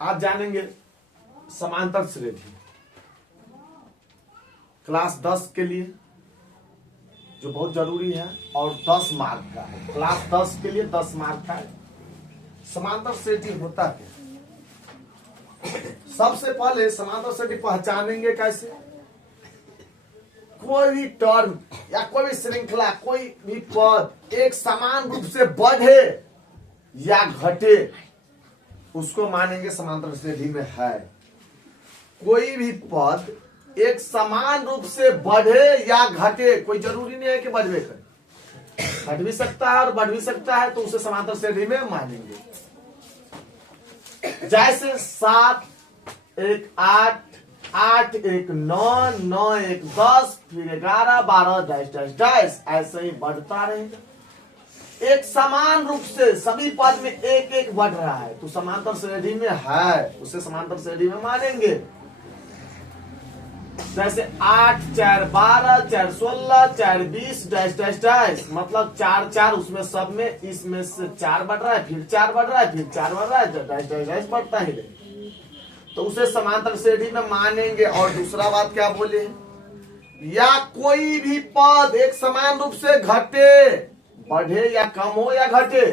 आप जानेंगे समांतर श्रेणी क्लास 10 के लिए जो बहुत जरूरी है और 10 मार्क का है। क्लास 10 के लिए 10 मार्क का है। समांतर श्रेणी होता क्या? सबसे पहले समांतर श्रेणी पहचानेंगे कैसे? कोई भी टर्म या कोई भी श्रृंखला, कोई भी पद एक समान रूप से बढ़े या घटे, उसको मानेंगे समांतर श्रेणी में है। कोई भी पद एक समान रूप से बढ़े या घटे, कोई जरूरी नहीं है कि बढ़वे करे, घट भी सकता है और बढ़ भी सकता है, तो उसे समांतर श्रेणी में मानेंगे। जैसे 7 1 8, 8 1 9, 9 1 10, फिर 11 12 डैश डैश डैश, ऐसे ही बढ़ता रहेगा। एक समान रूप से सभी पद में एक एक बढ़ रहा है तो समांतर श्रेणी में है, उसे समांतर श्रेणी में मानेंगे। जैसे 8 4 12, 4 16, 4 20 डैश डैश डैश, मतलब 4 4, उसमें सब में इसमें से 4 बढ़ रहा है, फिर 4 बढ़ रहा है, फिर 4 बढ़ रहा है, डैश डैश डैश बढ़ता ही रहे, तो उसे समांतर श्रेणी में मानेंगे। और दूसरा बात क्या बोले? या कोई भी पद एक समान रूप से घटे, बढ़े या कम हो या घटे।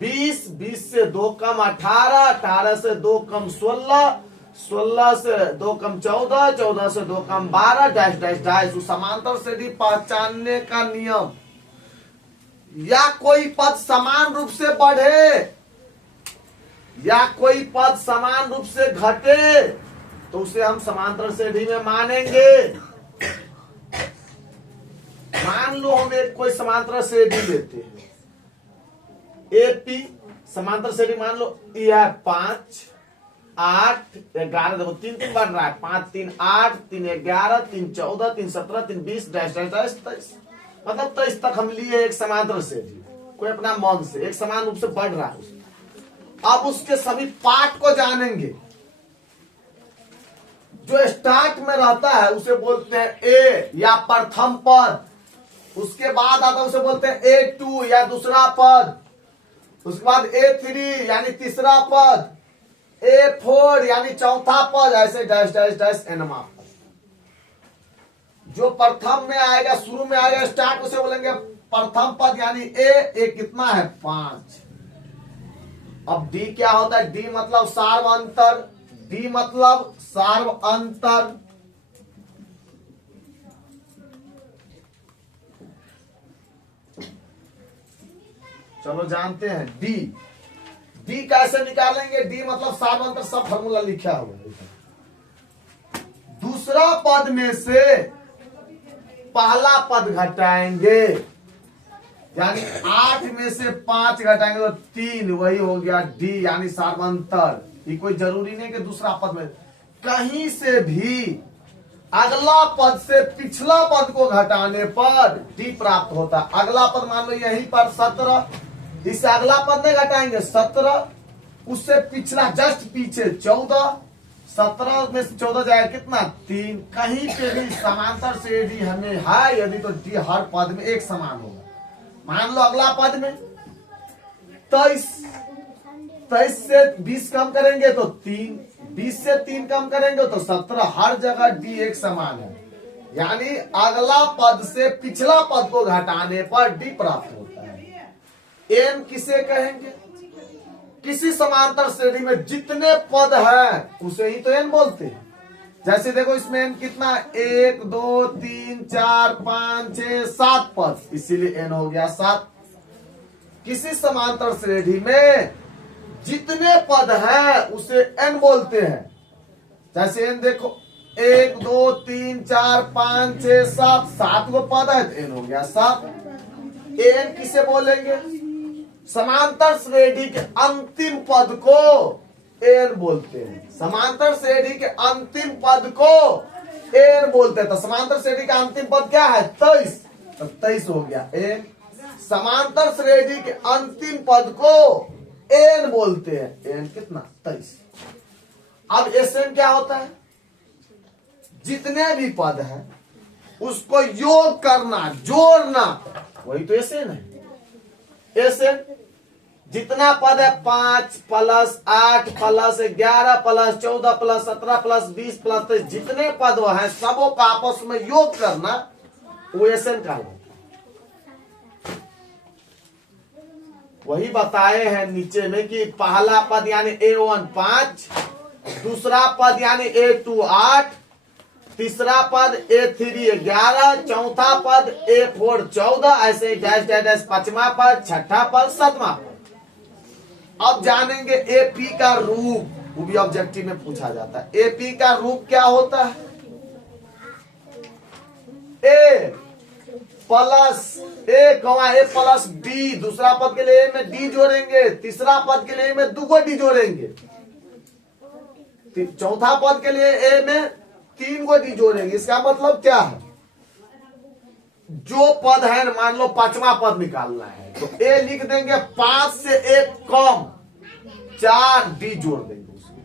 20 20 से 2 कम 18, 18 से 2 कम 16, 16 से 2 कम 14, 14 से 2 कम 12 डैश डैश डैश, समांतर श्रेणी पहचानने का नियम। या कोई पद समान रूप से बढ़े या कोई पद समान रूप से घटे, तो उसे हम समांतर श्रेणी में मानेंगे। मान लो हम एक कोई समांतर श्रेणी लेते हैं, एपी समांतर श्रेणी मान लो यह 5 8 11, देखो 3 3 बढ़ रहा है, 5 3 8, 3 11, 3 14, 3 17, 3 20 डैश डैश डैश 23, मतलब 23 तक हम लिए एक समांतर श्रेणी, कोई अपना मन से एक समान रूप से बढ़ रहा है। अब उसके सभी पार्ट को जानेंगे। जो स्टार्ट में रहता है उसे बोलते हैं ए या प्रथम पद, उसके बाद आता है उसे बोलते हैं A2 या दूसरा पद, उसके बाद A3 यानी तीसरा पद, A4 यानी चौथा पद, ऐसे डैश डैश डैश एनमा पद। जो प्रथम में आएगा, शुरू में आएगा स्टार्ट, उसे बोलेंगे प्रथम पद यानी ए कितना है 5। अब डी क्या होता है? डी मतलब सार्व अंतर, डी मतलब सार्व अंतर। चलो जानते हैं डी। डी कैसे निकालेंगे? डी मतलब सार्व अंतर, सब फॉर्मूला लिखा हुआ है। दूसरा पद में से पहला पद घटाएंगे, यानी 8 में से 5 घटाएंगे तो 3, वही हो गया डी यानी सार्वंतर। ये कोई जरूरी नहीं कि दूसरा पद में, कहीं से भी अगला पद से पिछला पद को घटाने पर डी प्राप्त होता। अगला पद मान लो यहीं पर 17, इससे अगला पद नहीं घटाएंगे 17, उससे पिछला जस्ट पीछे 14, 17 में से 14 जाएगा कितना 3। कहीं पे भी समांतर श्रेणी हमें है यदि तो डी हर पद में एक समान होगा। मान लो अगला पद में 23, 23 से 20 कम करेंगे तो 3, 20 से 3 कम करेंगे तो 17, हर जगह डी एक समान है, यानी अगला पद से पिछला पद को घटाने पर डी प्राप्त होता है। एन किसे कहेंगे? किसी समांतर श्रेणी में जितने पद हैं उसे ही तो एन बोलते हैं। जैसे देखो इसमें एन कितना, 1 2 3 4 5 6 7 पद, इसीलिए एन हो गया 7। किसी समांतर श्रेणी में जितने पद हैं उसे एन बोलते हैं। जैसे एन देखो 1 2 3 4 5 6 7, 7 गो पद है तो एन हो गया 7। एन किसे बोलेंगे? समांतर श्रेणी के अंतिम पद को एन बोलते हैं। समांतर श्रेणी के अंतिम पद को एन बोलते हैं। तो समांतर श्रेणी का अंतिम पद क्या है 23, तो 23 हो गया एन। समांतर श्रेणी के अंतिम पद को एन बोलते हैं। एन कितना 23। अब एस एन क्या होता है? जितने भी पद हैं उसको योग करना, जोड़ना, वही तो एस एन है। एस एन जितना पद है 5 plus 8 plus 11 plus 14 plus 17 plus 20 plus 23 जितने पद हैं सबों का आपस में योग करना वो एसएन का है। वही बताए हैं नीचे में कि पहला पद यानी A1 5, दूसरा पद यानी A2 8, तीसरा पद A3 11, चौथा पद A4 14, ऐसे ही डैश डैश डैश पांचवा पद, छठा पद, सातवां पद। अब जानेंगे एपी का रूप, वो भी ऑब्जेक्टिव में पूछा जाता है। एपी का रूप क्या होता है? ए प्लस डी, दूसरा पद के लिए ए में डी जोड़ेंगे, तीसरा पद के लिए में 2 डी जोड़ेंगे, चौथा पद के लिए ए में 3 डी जोड़ेंगे। इसका मतलब क्या है? जो पद है मान लो 5वां पद निकालना है तो ए लिख देंगे 5 से 1 कम, 4 डी जोड़ देंगे उसमें।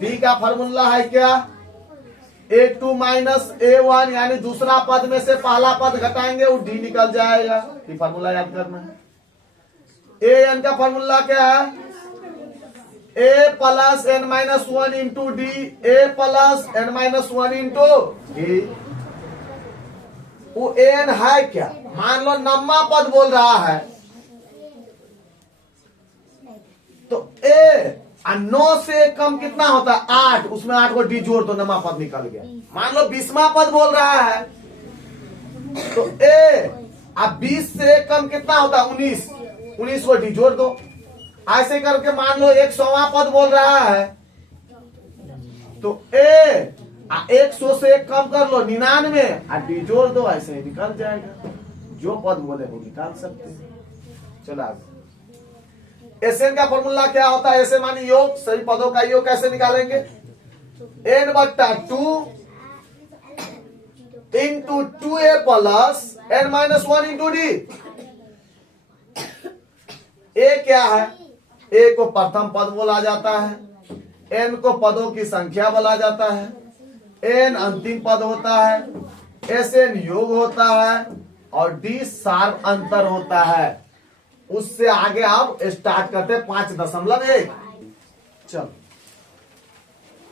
डी का फॉर्मूला है क्या? A2 माइनस A1 यानी दूसरा पद में से पहला पद घटाएंगे वो डी निकल जाएगा। ये फॉर्मूला याद करना है। एन का फॉर्मूला क्या है? A plus n minus 1 into d, a plus n minus 1 into d. वो एन है क्या? मान लो 9वां पद बोल रहा है तो ए 9 से कम कितना होता है? 8, उसमें 8 को डी जोड़ तो 9वां पद निकल गया। मान लो 20वां पद बोल रहा है तो ए 20 से कम कितना होता है? 19, 19 को डी जोड़ दो। ऐसे करके मान लो 100वां पद बोल रहा है तो ए 100 से कम कर लो 99 और डी जोड़ दो, ऐसे ही निकल जाएगा। जो पद बोले वो निकाल सकते हैं। चलो आगे। एसएन का फॉर्मूला क्या होता है? ऐसे मानी योग, सभी पदों का योग कैसे निकालेंगे? n/2 into 2a plus n minus 1 into d. A क्या है? ए को प्रथम पद बोला जाता है, एन को पदों की संख्या बोला जाता है, एन अंतिम पद होता है, एस एन योग होता है और डी सार अंतर होता है। उससे आगे आप स्टार्ट करते हैं 5.1। चलो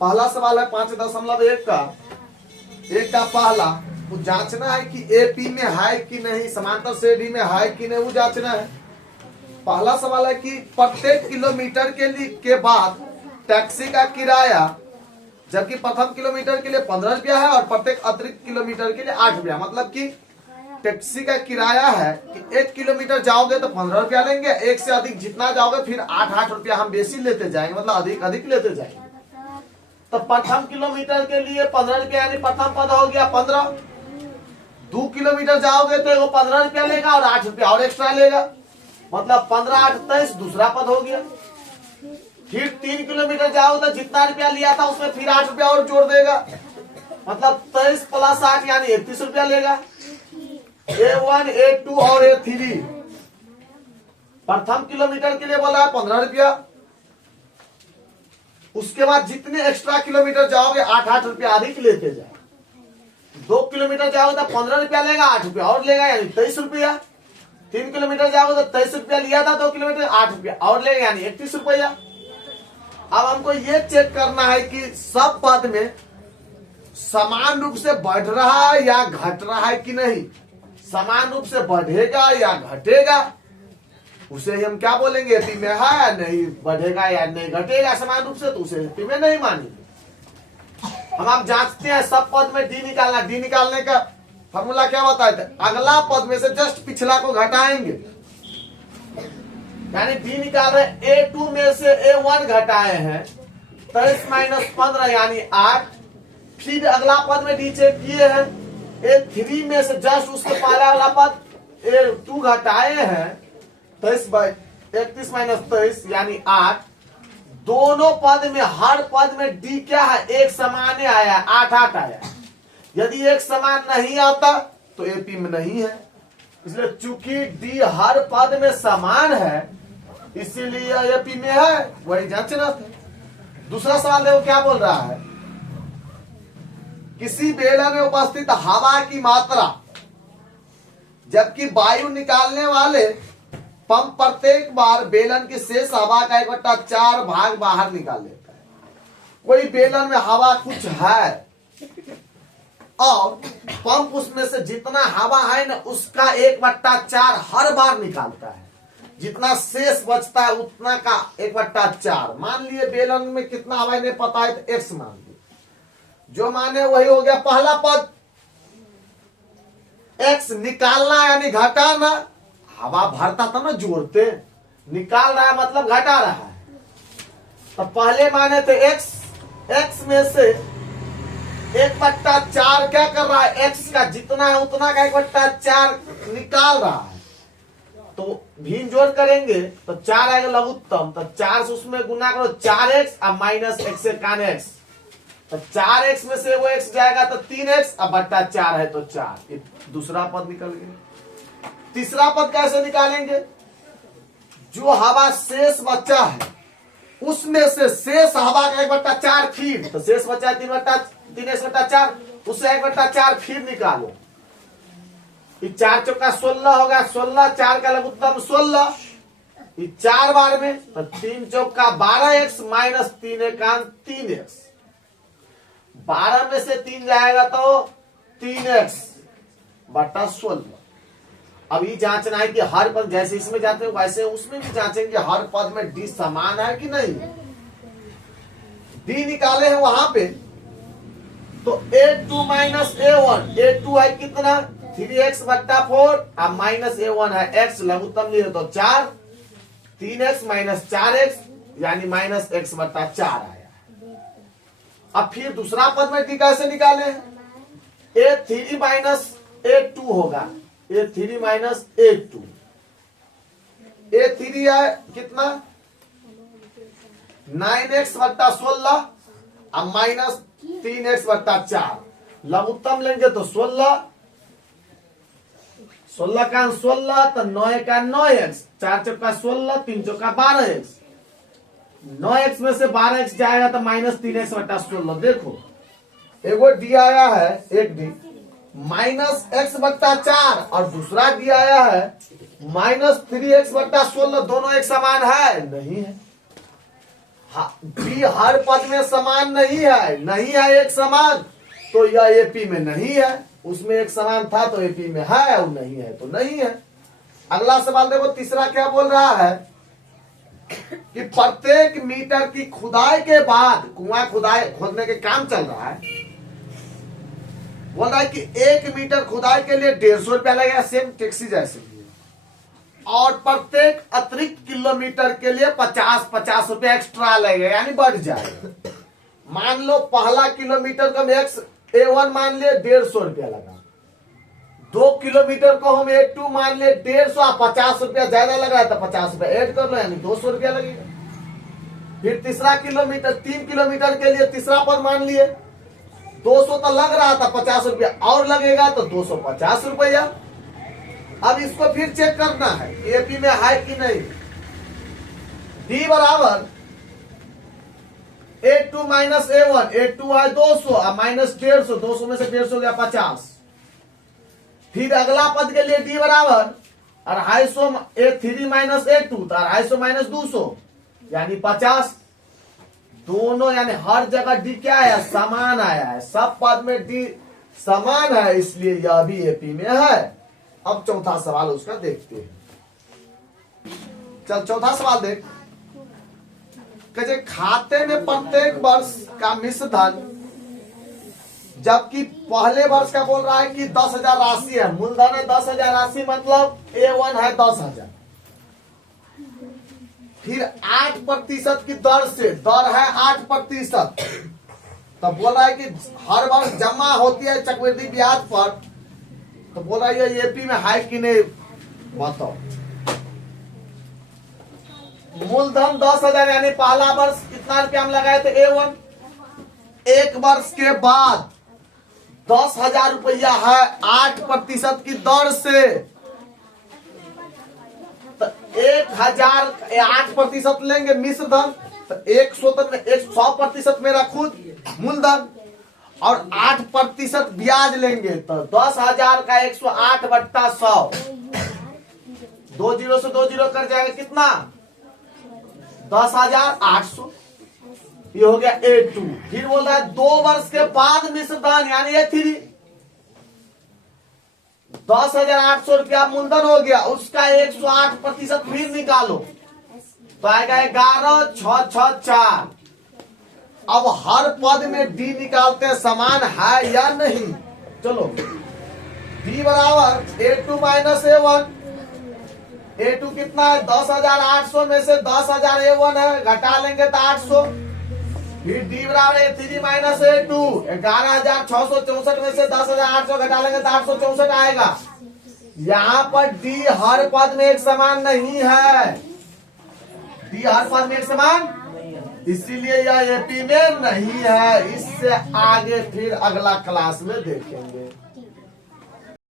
पहला सवाल है 5.1 का। एक का पहला वो जांचना है कि एपी में है कि नहीं, समांतर श्रेणी में है कि नहीं, वो जांचना है। पहला सवाल है कि प्रत्येक किलोमीटर के बाद टैक्सी का किराया, जबकि प्रथम किलोमीटर के लिए 15 रुपया है और प्रत्येक अतिरिक्त किलोमीटर के लिए 8 रुपया। मतलब कि टैक्सी का किराया है कि 1 किलोमीटर जाओगे तो 15 रुपया लेंगे, 1 से अधिक जितना जाओगे फिर 8 रुपया हम बेसी लेते जाएंगे, मतलब अधिक अधिक लेते जाएंगे। तो प्रथम किलोमीटर के लिए 15 रुपया यानी प्रथम पद हो गया 15। 2 किलोमीटर जाओगे तो वो 15 रुपया लेगा और 8 रुपया और एक्स्ट्रा लेगा, मतलब 15 8 23 दूसरा पद हो गया। फिर 3 किलोमीटर जाओगे तो जितना रुपया लिया था उसमें फिर 8 रुपया और जोड़ देगा, मतलब 23 प्लस 8 यानी 31 रुपया लेगा। A1 A2 और A3 प्रथम किलोमीटर के लिए बोला है 15 रुपया। उसके बाद जितने एक्स्ट्रा किलोमीटर जाओगे 8 रुपया अधिक लेते जाए। 2 किलोमीटर जाओगे तो 15 रुपया लेगा, 8 रुपया और लेगा यानी 23 रुपया। 3 किलोमीटर जाओगे तो 23 रुपया लिया था, 2 किलोमीटर 8 रुपया और लेगा यानी 31 रुपया। अब हमको ये चेक करना है कि सब पद में समान रूप से बढ़ रहा है या घट रहा है कि नहीं। समान रूप से बढ़ेगा या घटेगा उसे हम क्या बोलेंगे? एपी में है या नहीं, बढ़ेगा या नहीं घटेगा समान रूप से तो उसे एपी में नहीं मानेंगे। हम आप जांचते हैं सब पद में डी निकालना। डी निकालने का फॉर्मूला क्या बताए थे? अगला पद में से जस्ट पिछला को घटाएंगे, यानी डी निकाल रहे A2 में से A1 घटाए हैं 23 माइनस 15 यानी 8। फिर अगला पद में डी चेक किए हैं A3 में से जस्ट उसके पहले वाला पद A2 घटाए हैं 31 माइनस 23 यानी 8। दोनों पद में हर पद में डी क्या है? एक समान आया, 8 आया। यदि एक समान नहीं आता तो एपी में नहीं है। इसलिए चूंकि डी हर पद में समान है इसीलिए एपी में है, वही जांचना था। दूसरा सवाल देखो क्या बोल रहा है? किसी बेलन में उपस्थित हवा की मात्रा जबकि वायु निकालने वाले पंप प्रत्येक बार बेलन की शेष हवा का 1/4 भाग बाहर निकाल लेता है। कोई बेलन में हवा कुछ है और पंप उसमें से जितना हवा है ना उसका 1/4 हर बार निकालता है। जितना शेष बचता है उतना का 1/4। मान लिए बेलन में कितना हवा नहीं पता है तो x मान लिए, जो माने वही हो गया पहला पद। x निकालना यानी घटाना, हवा भरता था ना जोड़ते, निकाल रहा है मतलब घटा रहा है। तो पहले माने थे x में से 1/4 क्या कर रहा है, x का जितना है उतना का 1/4 निकाल रहा है। तो भिन्न जोड़ करेंगे तो 4 आएगा लघुत्तम, तो 4 से उसमें गुना करो 4x और माइनस x से कान x, तो 4x में से वो x जाएगा तो 3x और बट्टा 4 है तो 4। ये दूसरा पद निकल गया। तीसरा पद कैसे निकालेंगे, जो हवा शेष बचा है उसमें से शेष हवा का 1/4 फिर, तो शेष बचा है 3x/4, उससे 1/4 फिर निकालो। 4 चौका 16 होगा, 16, 4 का लघुत्तम 16, 4 बार में तो 3 चौका 12x माइनस 3 एकांत 3x, 12 में से 3 जाएगा तो 3x बटा 16। अभी जांचना है कि हर पद जैसे इसमें जाते हैं वैसे उसमें भी जांचेंगे हर पद में d समान है कि नहीं। d निकाले हैं वहां पे तो a2 माइनस a1, a2 है कितना 3x बट्टा 4 और माइनस a1 है x, लघुत्तम लिए तो 4, 3x माइनस 4x यानी माइनस x बट्टा 4 आया। अब फिर दूसरा पद में d कैसे निकाले हैं, a3 माइनस a2 होगा, a3 माइनस a2, a3 है कितना 9x बट्टा 16 और माइनस 3x बट्टा 4, लघुत्तम लेंगे तो 16, 16 का 16 तो 9 का 9x, 4 चौका 16, 3 चौका 12x, 9x में से 12x जाएगा तो माइनस 3x बट्टा 16। देखो एगो डी आया है, एक डी माइनस x बट्टा 4 और दूसरा डी आया है माइनस 3x बट्टा 16, दोनों एक समान है नहीं है। डी हर पद में समान नहीं है, नहीं है एक समान, तो यह एपी में नहीं है, उसमें एक समान था तो एपी में है और नहीं है तो नहीं है। अगला सवाल देखो, तीसरा क्या बोल रहा है कि प्रत्येक मीटर की खुदाई के बाद, कुआं खोदने के काम चल रहा है, बोल रहा है कि 1 मीटर खुदाई के लिए 150 रुपया लगेगा, सेम टैक्सी जैसे, और प्रत्येक अतिरिक्त किलोमीटर के लिए 50 रुपया एक्स्ट्रा लगेगा यानी बढ़ जाएगा। मान लो पहला किलोमीटर का एक्स A1 मान लिए 150 रुपया लगा, 2 किलोमीटर को हम A2 मान लिए 150, 50 रुपया ज्यादा लगा तो 50 रुपया ऐड कर लो यानी 200 रुपया लगेगा। फिर तीसरा किलोमीटर 3 किलोमीटर के लिए तीसरा पर मान लिए 200 तो लग रहा था, 50 रुपया और लगेगा तो 250 रुपया। अब इसको फिर चेक करना है एपी में है कि नहीं। डी बराबर A2 माइनस A1, A2 है 200 और माइनस 150, 200 में से 150 हो गया 50। फिर अगला पद के लिए डी बराबर 250 A3 माइनस A2, तो 250 माइनस 200 यानी 50। दोनों यानी हर जगह डी क्या है, समान आया है, सब पद में डी समान है, इसलिए यह भी एपी में है। अब चौथा सवाल उसका देखते हैं। चल चौथा सवाल देख, कि खाते में प्रत्येक वर्ष का मिश्र धन, जबकि पहले वर्ष का बोल रहा है कि 10,000 राशि है, मूलधन है 10,000 राशि, मतलब A1 है 10,000, फिर 8% की दर से, दर है 8%, तब बोल रहा है कि हर वर्ष जमा होती है चक्रवृद्धि ब्याज पर, तो बोल रहा है ये एपी में है कि नहीं बताओ। मूलधन 10,000 यानी पहला वर्ष कितना रुपया हम लगाए थे A1, एक वर्ष के बाद 10,000 रुपया है 8% की दर से, तो 1,000 8% लेंगे मिश्र धन, तो 100% मेरा खुद मूलधन और 8% ब्याज लेंगे, तो 10,000 का 108 बट्टा 100, 2 जीरो से 2 जीरो कट जाएगा, कितना 10,800। ये हो गया A2। फिर बोल रहा है 2 वर्ष के बाद मिश्रधन यानी A3, 10,800 रुपया मूलधन हो गया, उसका 108% फिर निकालो तो आएगा 11,664। अब हर पद में डी निकालते हैं, समान है या नहीं। चलो डी बराबर A2 माइनस A1। A2 कितना है 10,800 में से 10,000 A1 है, घटा लेंगे तो 800। फिर डी बराबर A3 माइनस A2, 11,664 में से 10,800 घटा लेंगे तो 864 आएगा। यहाँ पर डी हर पद में एक समान नहीं है, डी हर पद में एक समान, इसीलिए यह एपी में नहीं है। इससे आगे फिर अगला क्लास में देखेंगे।